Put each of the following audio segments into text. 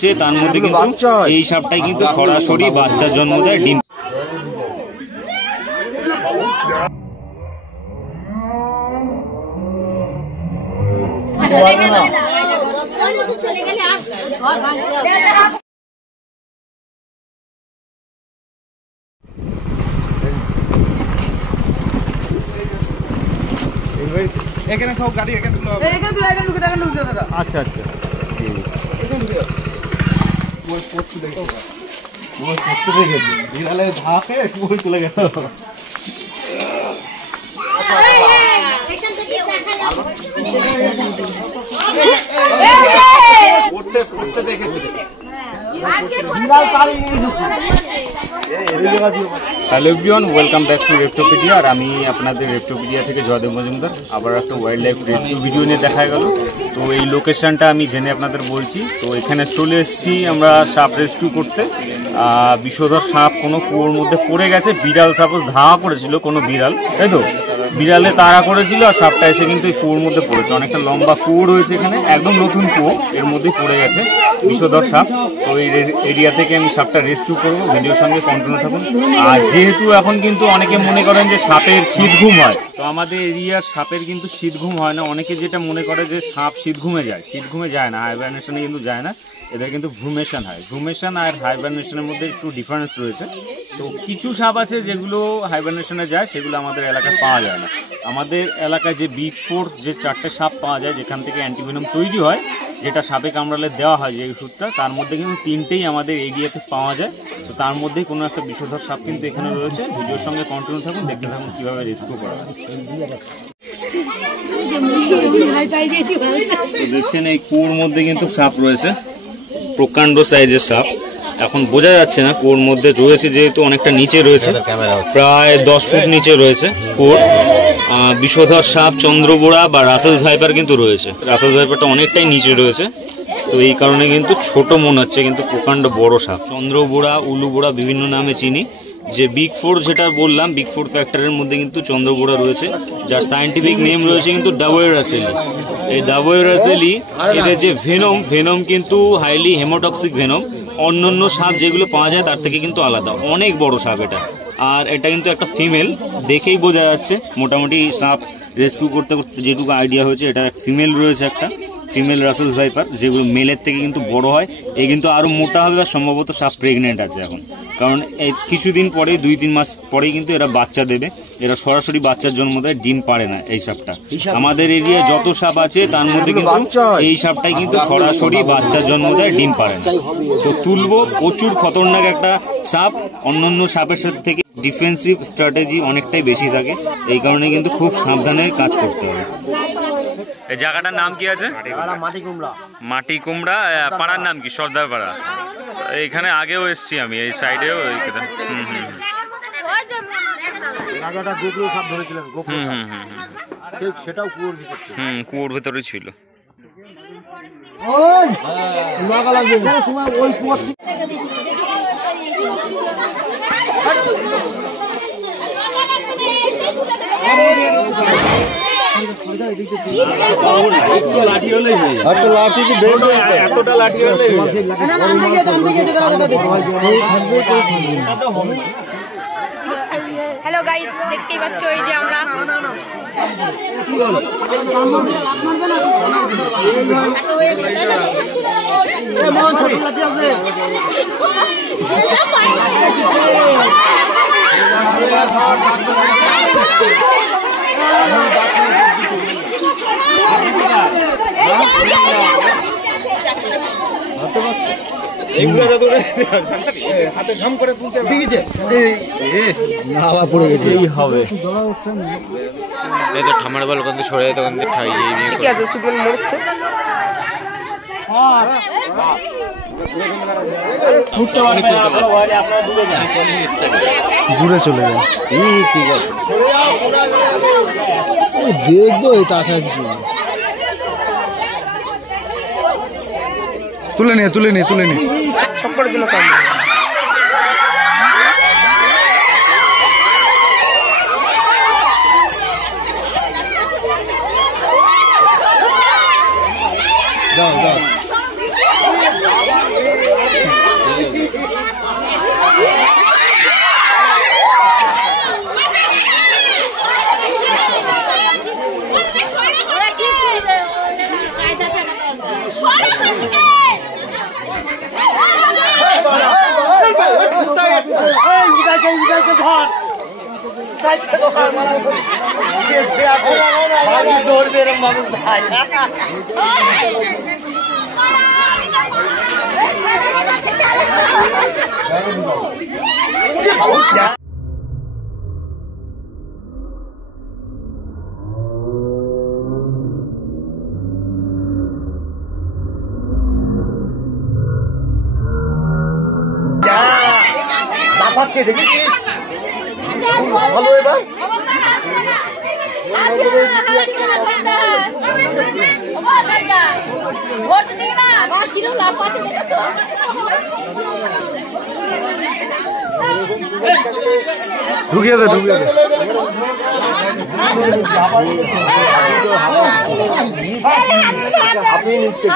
আছে তার মধ্যে কিন্তু এই সাপটাই কিন্তু সরাসরি বাচ্চা জন্ম দেয়, ডিম। এখানে সব গাড়ি এখানে তুলো হবে, এখানে ঢুকে দাদা। আচ্ছা আচ্ছা, এখানে ঢুকে ওই পড়তে দেখো, ওই পড়তে দেখে বিড়ালে ধাপে ওই চলে গেছে। পড়তে দেখেছে hello everyone, welcome back to Reptopedia. আর আমি আপনাদের রেপ্টোপিডিয়া থেকে জয়দেব মজুমদার। আবার একটা ওয়াইল্ড লাইফ রেস্কিউ ভিডিও নিয়ে দেখা গেল। তো এই লোকেশনটা আমি জেনে আপনাদের বলছি। তো এখানে চলে এসেছি আমরা সাপ রেস্কিউ করতে। বিষধর সাপ কোনো কুয়োর মধ্যে পড়ে গেছে। বিড়াল সাপোজ ধাওয়া করেছিল কোনো বিড়াল, তাই তো? বিড়ালে তাড়া করেছিল আর সাপটা এসে কিন্তু এই কুয়োর মধ্যে পড়েছে। অনেকটা লম্বা কুয়ো রয়েছে এখানে, একদম নতুন কুয়ো, এর মধ্যে পড়ে গেছে বিষধর সাপ। তো এই এরিয়া থেকে আমি সাপটা রেস্কিউ করবো, ভিডিওর সঙ্গে কন্টিনিউ থাকুন। আর যেহেতু এখন কিন্তু অনেকে মনে করেন যে সাপের শীত ঘুম হয়, তো আমাদের এরিয়ার সাপের কিন্তু শীত ঘুম হয় না। অনেকে যেটা মনে করে যে সাপ শীত ঘুমে যায়, শীত ঘুমে যায় না, হাইবারনেশনে কিন্তু যায় না, এদের কিন্তু ভ্রুমেশন হয়। ভ্রুমেশন আর হাইবারনেশনের মধ্যে একটু ডিফারেন্স রয়েছে। তো কিছু সাপ আছে যেগুলো হাইবারনেশনে যায়, সেগুলো আমাদের এলাকায় পাওয়া যায় না। আমাদের এলাকায় যে বিগ ফোর যে 4টে সাপ পাওয়া যায়, যেখান থেকে অ্যান্টিভেনম তৈরি হয়, যেটা সাপে কামড়ালে দেওয়া হয় যে ওষুধটা, তার মধ্যে কিন্তু 3টেই আমাদের এরিয়াতে পাওয়া যায়। তো তার মধ্যেই কোনো একটা বিষধর সাপ কিন্তু এখানে রয়েছে। ভিডিওর সঙ্গে কন্টিনিউ থাকুন, দেখতে থাকুন কীভাবে রেস্কিউ করা হয়। তো দেখছেন এই কুয়োর মধ্যে কিন্তু সাপ রয়েছে, প্রকাণ্ড সাইজের সাপ। এখন বোঝা যাচ্ছে না কুয়োর মধ্যে রয়েছে, যেহেতু অনেকটা নিচে রয়েছে, প্রায় 10 ফুট নিচে রয়েছে কুয়োর। বিষধর সাপ চন্দ্রবোড়া বা রাসেলস ভাইপার কিন্তু রয়েছে। রাসেলস ভাইপারটা অনেকটাই নিচে রয়েছে, তো এই কারণে কিন্তু ছোট মনে হচ্ছে, কিন্তু প্রকাণ্ড বড় সাপ। চন্দ্রবোড়া, উলুবোড়া বিভিন্ন নামে চিনি। যে বিগ ফোর যেটা বললাম, বিগ ফোর ফ্যাক্টরের মধ্যে কিন্তু চন্দ্রবোড়া রয়েছে, যার সায়েন্টিফিক নেম রয়েছে কিন্তু ডাবোয়েরাসেলি। এই ডাবোয়েরাসেলি এদের যে ভেনম কিন্তু হাইলি হেমোটক্সিক ভেনম। অন্যান্য সাপ যেগুলো পাওয়া যায় তার থেকে কিন্তু আলাদা, অনেক বড় সাপ এটা। আর এটা কিন্তু একটা ফিমেল, দেখেই বোঝা যাচ্ছে। মোটামুটি সাপ রেস্কিউ করতে করতে যেটুকু আইডিয়া হয়েছে, এটা ফিমেল রয়েছে, একটা ফিমেল রাসেলস ভাইপার, যেগুলো মেলের থেকে কিন্তু বড় হয়। এ কিন্তু আরো মোটা হবে, আর সম্ভবত সাপ প্রেগনেন্ট আছে এখন, কারণ এই কিছুদিন পরে 2-3 মাস পরেই কিন্তু এরা বাচ্চা দেবে। এরা সরাসরি বাচ্চার জন্ম দেয়, ডিম পাড়ে না এই সাপটা। আমাদের এরিয়ায় যত সাপ আছে তার মধ্যে কিন্তু এই সাপটাই কিন্তু সরাসরি বাচ্চার জন্ম দেয়, ডিম পাড়ে না। তো তুলবো, প্রচুর খতরনাক একটা সাপ। অন্যান্য সাপের সাথে থেকে ডিফেন্সিভ স্ট্র্যাটেজি অনেকটাই বেশি থাকে, এই কারণে কিন্তু খুব সাবধানে কাজ করতে হবে। এই জায়গাটার নাম কি আছে? মাটি কুমড়া। পাড়ার নাম কি? সর্দার পাড়া। এইখানে আগেও এসছি আমি, এই সাইডেও। কুয়োর ভেতরে ছিল। হ্যালো গাইস, দেখতেই পাচ্ছ এই যে আমরা হাতে ঝাম করে তুলতে হবে। এই তো ঠামার বল কিন্তু সরে যেত, কিন্তু ঠাইয়ে নিয়ে ঠিক আছে সুবল মুহূর্ত দূরে চলে যায়। ঠিক আছে, দেখবো তাছাড়া কিছু। তুলে নিয়ে সব করে দিল কাজ। দাও দেখেছিস ভালো এবার ঢুকিয়ে দে ঢুকিয়ে দে আপনি নিতে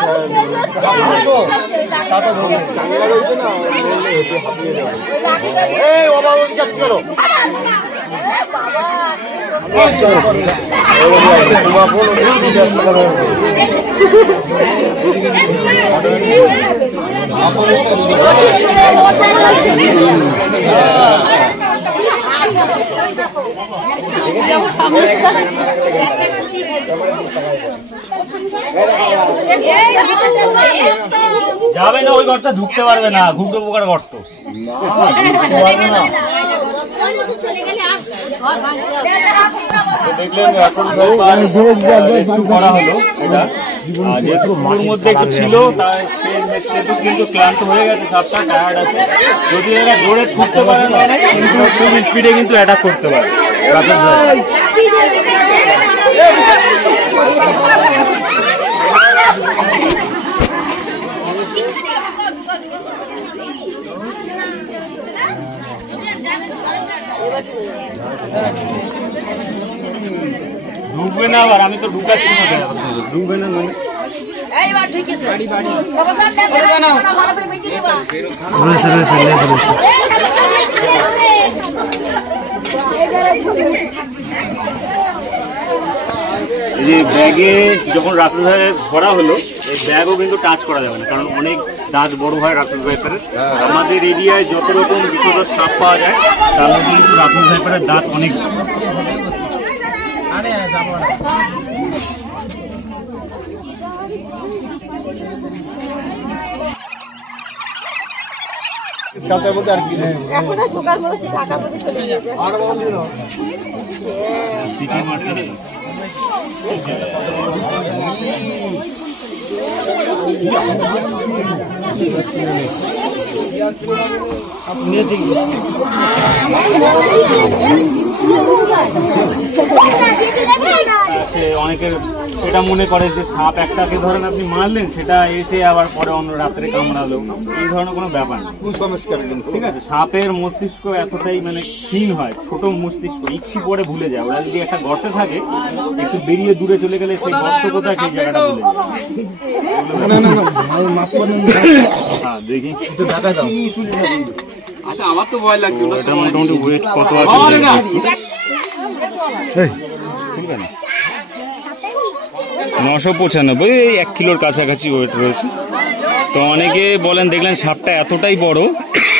যাবে না, ওই ঘরটা ঢুকতে পারবে না, ঘুরতে পোকার গর্ত। করা হলো এটা, যেহেতু ঘুমের মধ্যে একটু ছিল তাই সেহেতু কিন্তু ক্লান্ত হয়ে গেছে, সাপটা টায়ার্ড আছে। যদি এরা জোরে ছুটতে পারে না কিন্তু খুব স্পিডে কিন্তু অ্যাটাক করতে পারে। ঢুকবে না আবার, আমি তো ঢুকাচ্ছি না, ঢুকবে না মানে এই যে ব্যাগে যখন রাসেল ভাই ভরা হলো, এই ব্যাগও কিন্তু টাচ করা যাবে না, কারণ অনেক দাঁত বড় হয় রাসেল ভাইপারের। আমাদের এরিয়ায় যত রকম বিষধর সাপ পাওয়া যায় তার মধ্যে কিন্তু রাসেল ভাইপারের দাঁত অনেক। অনেকে এটা মনে করে যে সাপ একটাকে ধরেন আপনি মারলেন, সেটা এসে আবার পরে অন্য রাত্রে কামড়ালো, এই ধরনের কোনো ব্যাপার না। ঠিক আছে, সাপের মস্তিষ্ক এতটাই মানে ক্ষীণ হয়, ছোট মস্তিষ্ক, ইচ্ছি পরে ভুলে যায়। ওরা যদি একটা গর্তে থাকে, একটু বেরিয়ে দূরে চলে গেলে সেই গর্ত কোথায় সেই জায়গাটা ভুলে যায়। হ্যাঁ দেখি দেখা দাও। আচ্ছা আমার তো ভয় লাগছে, এটা মোটামুটি ওয়েট কত আছে? ঠিক আছে, 995, 1 কিলোর কাছাকাছি ওয়েট রয়েছে। তো অনেকে বলেন দেখলেন সাপটা এতটাই বড়,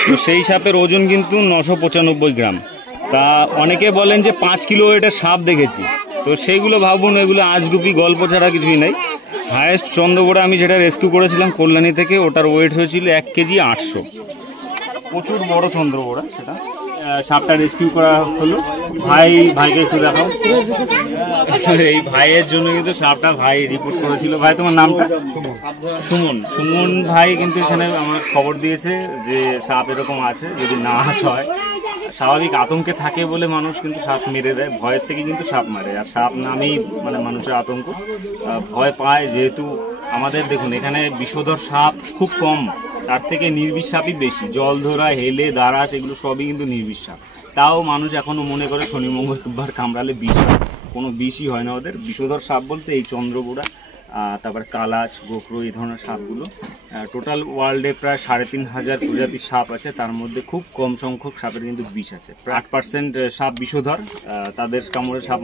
তো সেই সাপের ওজন কিন্তু 995 গ্রাম। তা অনেকে বলেন যে 5 কিলো ওয়েটের সাপ দেখেছি, তো সেইগুলো ভাবুন এগুলো আজগুবি গল্প ছাড়া কিছুই নাই। হায়েস্ট চন্দ্রগোড়া আমি যেটা রেস্কিউ করেছিলাম কল্যাণী থেকে, ওটার ওয়েট হয়েছিল 1 কেজি 800, প্রচুর বড় চন্দ্রগোড়া। সেটা সাপটা রেস্কিউ করা হলো। ভাইকে একটু দেখাও, এই ভাইয়ের জন্য কিন্তু সাপটা ভাই রিপোর্ট করেছিল। ভাই তোমার নামটা? সুমন ভাই কিন্তু এখানে আমার খবর দিয়েছে যে সাপ এরকম আছে, যদি না হয় স্বাভাবিক আতঙ্কে থাকে বলে মানুষ কিন্তু সাপ মেরে দেয়, ভয়ের থেকে কিন্তু সাপ মারে। আর সাপ নামেই মানে মানুষের আতঙ্ক, ভয় পায়। যেহেতু আমাদের দেখুন এখানে বিষধর সাপ খুব কম, তার থেকে নির্বিষ সাপই বেশি। জল ধরা, হেলে, দাঁড়াস এগুলো সবই কিন্তু নির্বিষ সাপ। তাও মানুষ এখনো মনে করে শনি মঙ্গলবার কামড়ালে বিষ হয়, কোনো বিষই হয় না ওদের। বিষধর সাপ বলতে এই চন্দ্রগোড়া, তারপরে কালাচ, গোখরো, এই ধরনের সাপগুলো। টোটাল ওয়ার্ল্ডে প্রায় 3500 প্রজাতির সাপ আছে, তার মধ্যে খুব কম সংখ্যক সাপের কিন্তু বিষ আছে। প্রায় 8% সাপ বিষধর, তাদের কামড়ে সাপ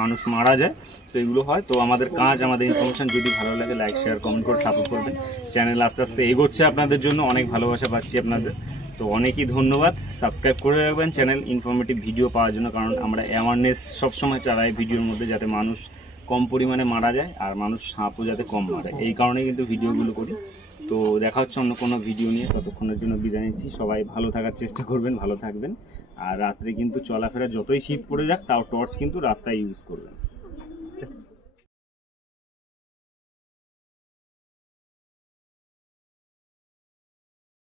মানুষ মারা যায়। তো এগুলো হয়। তো আমাদের কাজ, আমাদের ইনফরমেশন যদি ভালো লাগে লাইক, শেয়ার, কমেন্ট করে সাপোর্ট করবেন। চ্যানেল আস্তে আস্তে এগোচ্ছে আপনাদের জন্য, অনেক ভালোবাসা পাচ্ছি আপনাদের। তো অনেকই ধন্যবাদ। সাবস্ক্রাইব করে রাখবেন চ্যানেল ইনফরমেটিভ ভিডিও পাওয়ার জন্য, কারণ আমরা অ্যাওয়ারনেস সবসময় চালাই ভিডিওর মধ্যে, যাতে মানুষ কম পরিমাণে মারা যায় আর মানুষ সাপও যাতে কম মারে, এই কারণেই কিন্তু ভিডিওগুলো করি। তো দেখা হচ্ছে অন্য কোনো ভিডিও নিয়ে, ততক্ষণের জন্য বিদায় নিচ্ছি। সবাই ভালো থাকার চেষ্টা করবেন, ভালো থাকবেন। আর রাত্রে কিন্তু চলাফেরা যতই শীত পড়ে যাক তাও টর্চ কিন্তু রাস্তায় ইউজ করবেন।